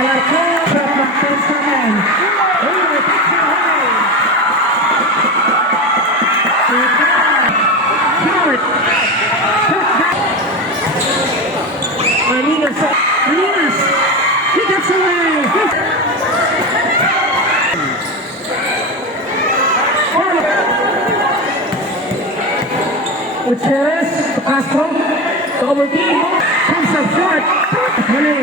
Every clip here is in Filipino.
Alarcón from Testament. Malinas, he gets away. Gutierrez, Castro, double team, comes up short. Mali.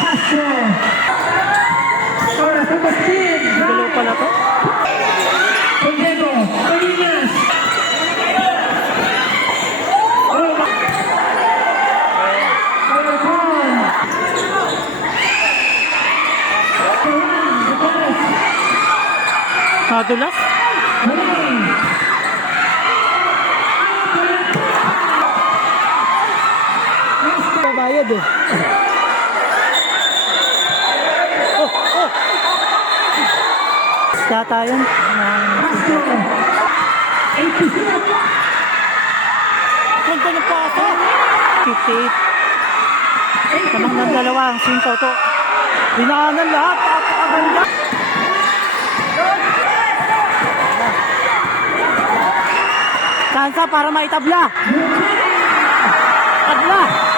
Castro. Ahora double team. Dalaw pala to. Diego, Malinas. Nadulas. Bayad eh. Data yun. Punta niya pa ako. 58. Tamang ng dalawa ang sintaw to. Dinaanan lahat. Napakaganda. Kansa para maitabla. Tabla.